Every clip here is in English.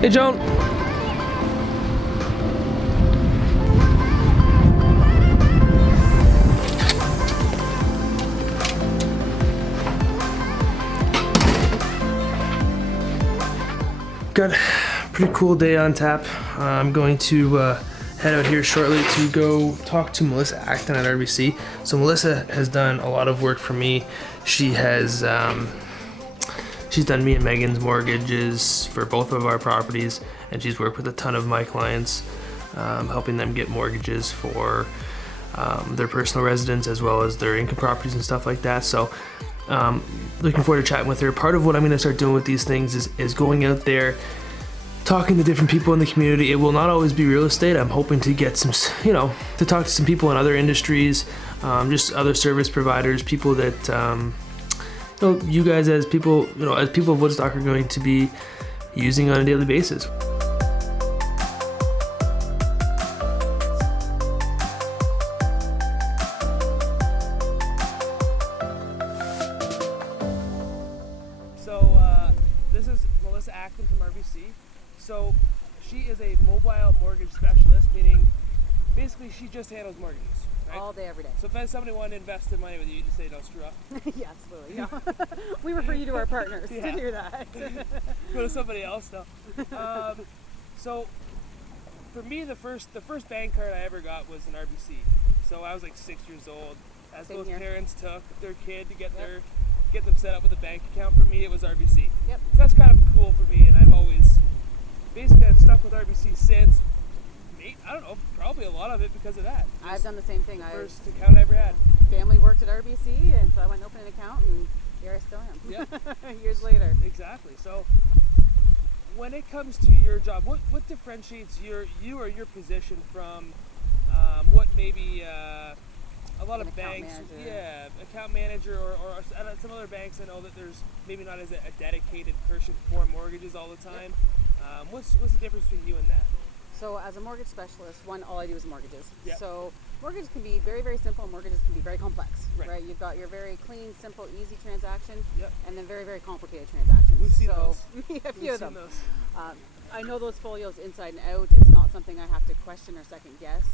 Hey, Joan. Got a pretty cool day on tap. I'm going to head out here shortly to go talk to Melissa Acton at RBC. So Melissa has done a lot of work for me. She has she's done me and Megan's mortgages for both of our properties, and she's worked with a ton of my clients, helping them get mortgages for their personal residence as well as their income properties and stuff like that. So looking forward to chatting with her. Part of what I'm going to start doing with these things is going out there, talking to different people in the community. It will not always be real estate. I'm hoping to get some, to talk to some people in other industries, just other service providers, people that, you guys as people, as people of Woodstock are going to be using on a daily basis. So this is Melissa Acton from RBC. So she is a mobile mortgage specialist, meaning basically she just handles mortgages. Right? All day, every day. So if somebody wanted to invest their money with you, you just say, don't screw up. Yeah, absolutely. Yeah. We refer you to our partners to do that. Go to somebody else now. So for me, the first bank card I ever got was an RBC. So I was like 6 years old. As Same those here. parents took their kid to get them set up with a bank account, for me it was RBC. Yep. So that's kind of cool for me, and I've stuck with RBC since. I don't know, probably a lot of it because of that. I've done the same thing. First account I ever had. Family worked at RBC, and so I went and opened an account, and here I still am. Yeah. Years later. Exactly. So when it comes to your job, what differentiates you or your position from what maybe a lot of banks, account manager or some other banks? I know that there's maybe not as a dedicated person for mortgages all the time. What's the difference between you and that? So as a mortgage specialist, all I do is mortgages. Yep. So mortgages can be very, very simple. Mortgages can be very complex, right? You've got your very clean, simple, easy transaction, yep, and then very, very complicated transactions. We've seen those. A few of them. Those. I know those folios inside and out. It's not something I have to question or second guess.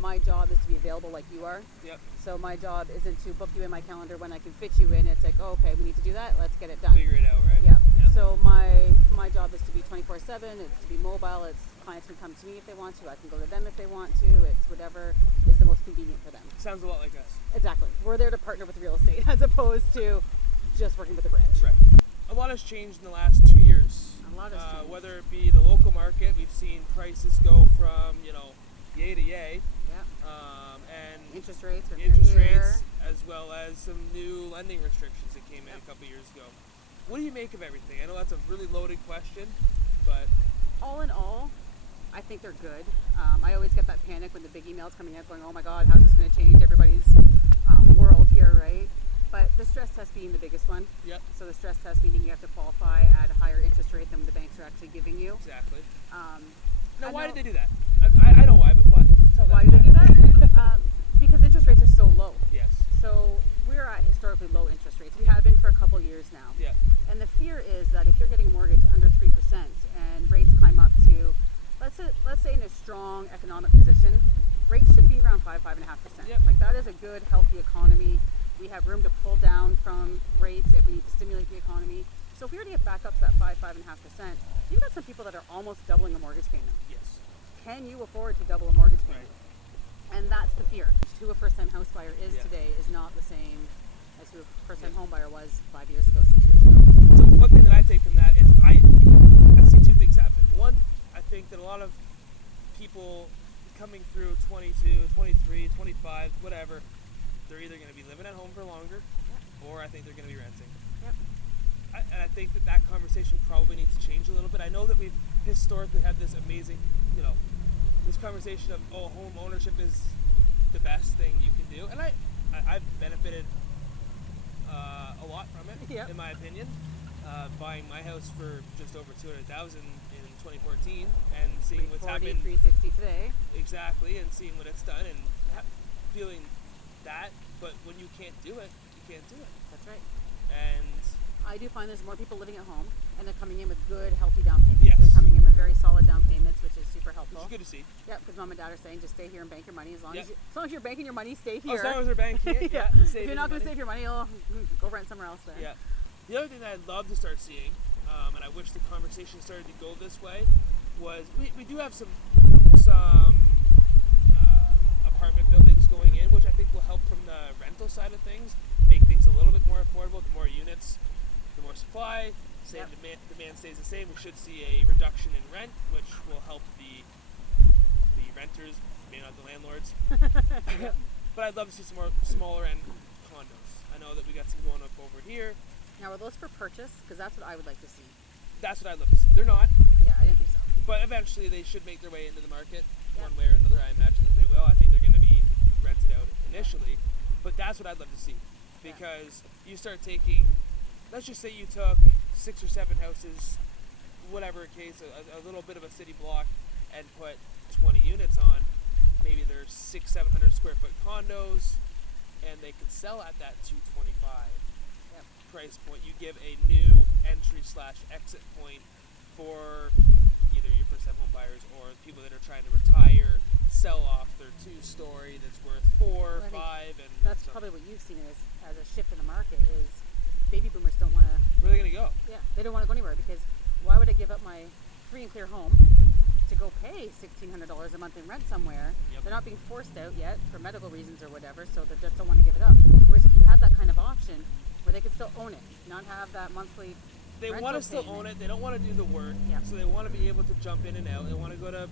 My job is to be available like you are. Yep. So my job isn't to book you in my calendar when I can fit you in. It's like, oh, okay, we need to do that. Let's get it done. Figure it out, right? Yeah. Yep. So my job is to be 24/7. It's to be mobile. It's clients can come to me if they want to. I can go to them if they want to. It's whatever is the most convenient for them. Sounds a lot like us. Exactly. We're there to partner with real estate as opposed to just working with the branch. Right. A lot has changed in the last 2 years. A lot has changed. Whether it be the local market, we've seen prices go from yay to yay. Yeah. And interest rates, as well as some new lending restrictions that came in a couple years ago. What do you make of everything? I know that's a really loaded question, but all in all, I think they're good. I always get that panic when the big emails coming out going, oh my God, how's this going to change everybody's world here, right? But the stress test being the biggest one. Yep. So the stress test meaning you have to qualify at a higher interest rate than the banks are actually giving you. Exactly. Now, why did they do that? I know why, but what? Why do they do that? Because interest rates are so low. Yes. So we're at historically low interest rates. We have been for a couple years now. Yeah. And the fear is that if you're getting a mortgage under 3% and rates climb up to, let's say in a strong economic position, rates should be around 5.5%. Yep. Like that is a good, healthy economy. We have room to pull down from rates if we need to stimulate the economy. So if we were to get back up to that 5.5%, you've got some people that are almost doubling a mortgage payment. Yes. Can you afford to double a mortgage payment? Right. And that's the fear. Who a first-time house buyer is Yeah. today is not the same as who a first-time home buyer was 5 years ago, 6 years ago. So one thing that I take from that is I see two things happening. One, I think that a lot of people coming through 22, 23, 25, whatever, they're either going to be living at home for longer, or I think they're going to be renting. Yep. And I think that conversation probably needs to change a little bit. I know that we've historically had this amazing, this conversation of, home ownership is the best thing you can do. And I've benefited a lot from it, Yep. in my opinion. Buying my house for just over $200,000 in 2014 and seeing what's happened. 360 today. Exactly, and seeing what it's done and feeling that. But when you can't do it, you can't do it. That's right. And I do find there's more people living at home, and they're coming in with good, healthy down payments. Yes. They're coming in with very solid down payments, which is super helpful. Which is good to see. Yeah, because mom and dad are saying just stay here and bank your money. As long Yep. as you're banking your money, stay here. As long as they're banking it, yeah. If saving you're not going to money. save your money, go rent somewhere else then. Yeah. The other thing that I'd love to start seeing, and I wish the conversation started to go this way, was we do have some apartment buildings going in, which I think will help from the rental side of things, make things a little bit more affordable. The more units, the more supply. Say Yep. demand stays the same, we should see a reduction in rent, which will help the renters, maybe not the landlords. But I'd love to see some more smaller end condos. I know that we got some going up over here. Now, are those for purchase? Because that's what I would like to see. That's what I'd love to see. They're not, Yeah, I didn't think so. but eventually they should make their way into the market Yep. one way or another. I imagine that they will. I think they're going to be rented out initially, but that's what I'd love to see, Yeah. because you start taking, let's just say you took 6 or 7 houses, whatever case, a little bit of a city block, and put 20 units on. Maybe there's 600-700 square foot condos, and they could sell at that 225 Yep. price point. You give a new entry/exit point for either your first-time home buyers or people that are trying to retire, sell off their 2-story that's worth 4, Well, I think 5, and That's so probably what you've seen as a shift in the market is baby boomers don't want to. where are they going to go? Yeah, they don't want to go anywhere because why would I give up my free and clear home to go pay $1,600 a month in rent somewhere? Yep. They're not being forced out yet for medical reasons or whatever, so they just don't want to give it up. Whereas if you had that kind of option where they could still own it, not have that monthly. They rental want to still payment. own it. They don't want to do the work. Yep. So they want to be able to jump in and out. They want to go to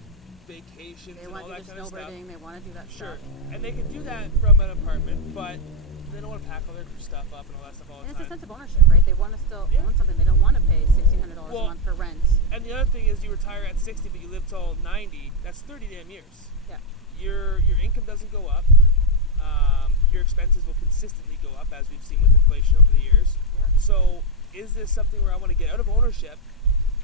vacations They and want all to that do kind their of stuff. snowbirding. They want to do that Sure. stuff. And they can do that from an apartment, but they don't want to pack all their stuff up and all that stuff all And the it's a time. sense of ownership, right? They want to still Yeah. own something. They don't want to pay $1,600 Well, a month for rent. And the other thing is, you retire at 60, but you live till 90. That's 30 damn years. Yeah. Your income doesn't go up. Your expenses will consistently go up, as we've seen with inflation over the years. Yeah. So, is this something where I want to get out of ownership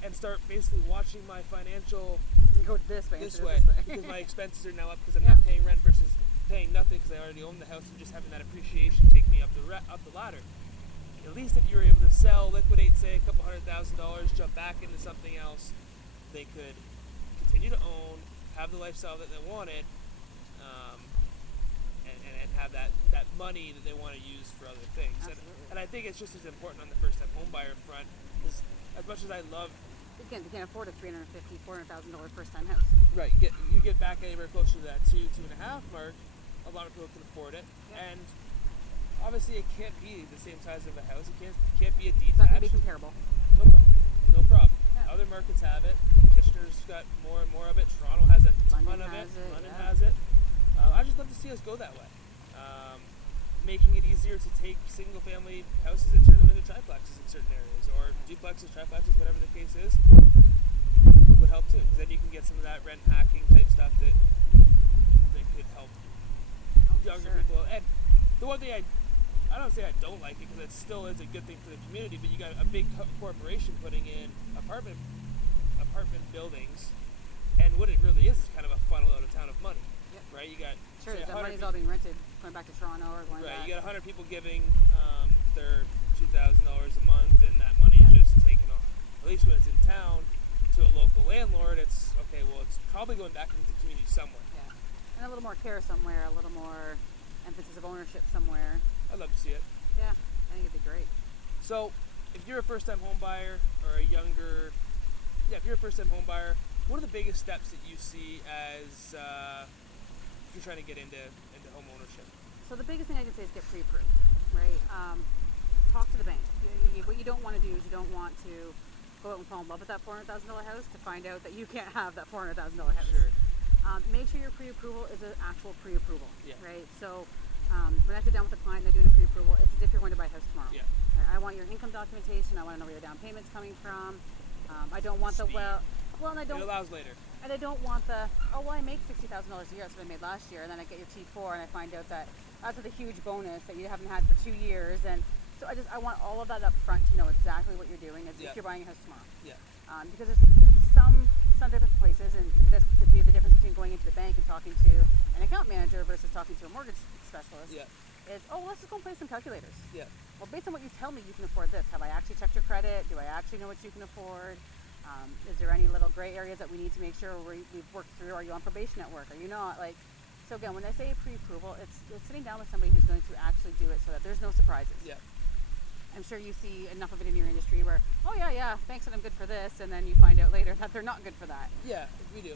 and start basically watching my financial You go this way. this instead way of this way. because my expenses are now up because I'm Yeah. not paying rent versus paying nothing because I already own the house and just having that appreciation take me up the ladder. At least if you were able to sell, liquidate, say a couple $100,000, jump back into something else, they could continue to own, have the lifestyle that they wanted, and have that money that they want to use for other things. Absolutely. And I think it's just as important on the first-time home buyer front, because as much as I love Again, they can't afford a $350,000, $400,000 first-time house. right, you get back anywhere closer to that 2.5 mark. A lot of people can afford it, Yeah. and obviously it can't be the same size of a house. It can't be a It's not going to be detached. comparable. No problem. No problem. Yeah. Other markets have it. Kitchener's got more and more of it. Toronto has a ton London of it. has it, London yeah. has it. I just love to see us go that way, making it easier to take single-family houses and turn them into triplexes in certain areas, or duplexes, triplexes, whatever the case is. Would help too, because then you can get some of that rent hacking type stuff that could help Oh, for younger sure. people. And the one thing I don't say I don't like it because it still is a good thing for the community, but you got a big corporation putting in apartment buildings, and what it really is kind of a funnel out of town of money, Yep. right? You got Sure, say that 100 money's all being rented, going back to Toronto or going right. back. You got 100 people giving their $2,000 a month, and that money Yeah. just taken off. At least when it's in town to a local landlord, it's okay. Well, it's probably going back into the community somewhere. Yeah. And a little more care somewhere, a little more emphasis of ownership somewhere. I'd love to see it. Yeah, I think it'd be great. So, if you're a first-time home buyer or if you're a first-time home buyer, what are the biggest steps that you see as if you're trying to get into home ownership? So the biggest thing I can say is get pre-approved, right? Talk to the bank. What you don't want to do is you don't want to go out and fall in love with that $400,000 house to find out that you can't have that $400,000 house. Sure. Make sure your pre-approval is an actual pre-approval, Yeah. right? So when I sit down with a client and they're doing a pre-approval, it's as if you're going to buy a house tomorrow. Yeah. Right? I want your income documentation. I want to know where your down payment's coming from. I don't want Speed. and I It don't, allows later. and I don't want I make $60,000 a year. That's what I made last year, and then I get your T4, and I find out that that's with a huge bonus that you haven't had for 2 years, and so I want all of that up front to know exactly what you're doing as Yeah. if you're buying a house tomorrow. Yeah. Because there's some different places, and this could be the difference between going into the bank and talking to an account manager versus talking to a mortgage specialist. Yeah. is, oh, well, let's just go and play some calculators. Yeah. Well, based on what you tell me, you can afford this. Have I actually checked your credit? Do I actually know what you can afford? Is there any little gray areas that we need to make sure we've worked through? Are you on probation at work? Are you not? Like, so again, when I say pre-approval, it's sitting down with somebody who's going to actually do it so that there's no surprises. Yeah. I'm sure you see enough of it in your industry where, oh yeah, thanks that I'm good for this, and then you find out later that they're not good for that. Yeah, we do.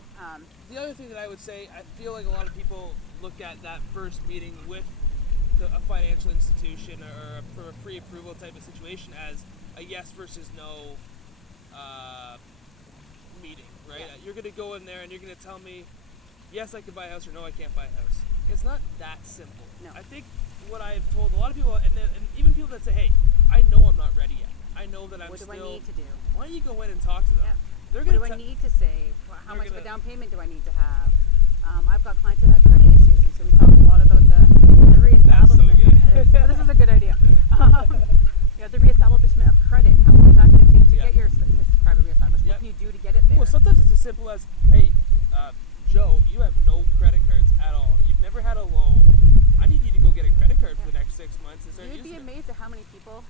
The other thing that I would say, I feel like a lot of people look at that first meeting with a financial institution or for a pre-approval type of situation as a yes versus no meeting, right? Yeah. You're going to go in there and you're going to tell me, yes, I can buy a house, or no, I can't buy a house. It's not that simple. No. I think what I've told a lot of people, and even people that say, hey, I know I'm not ready yet. I know that I'm what do still... I need to do? Why don't you go in and talk to them? Yeah. They're What gonna do I need to save? How much of a gonna- down payment do I need to have? I've got clients that have credit issues, and so we talk a lot about the reestablishment. That's so good. This is a good idea. The reestablishment of credit. How long is that going to take to Yeah. get your private reestablishment? Yep. What can you do to get it there? Well, sometimes it's as simple as, hey, Joe, you have no credit cards at all. You've never had a loan. I need you to go get a credit card for the next 6 months and start You'd be using it. amazed at how many people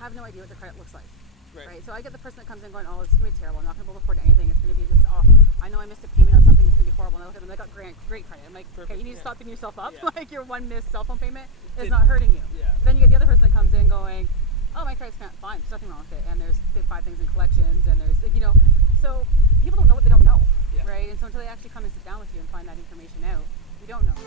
have no idea what their credit looks like. Right. So I get the person that comes in going, oh, this is going to be terrible. I'm not going to be able to afford anything. It's going to be just, oh, I know I missed a payment on something. It's going to be horrible. And I look at them, they got great credit. I'm like, Perfect, okay, you need to yeah. stop beating yourself up. Yeah. Like your one missed cell phone payment is Didn't- not hurting you. Yeah. But then you get the other person that comes in going, oh, my credit's fine. There's nothing wrong with it. And there's 5 things in collections, and there's, so people don't know what they don't know, Yeah. right? And so until they actually come and sit down with you and find that information out, you don't know.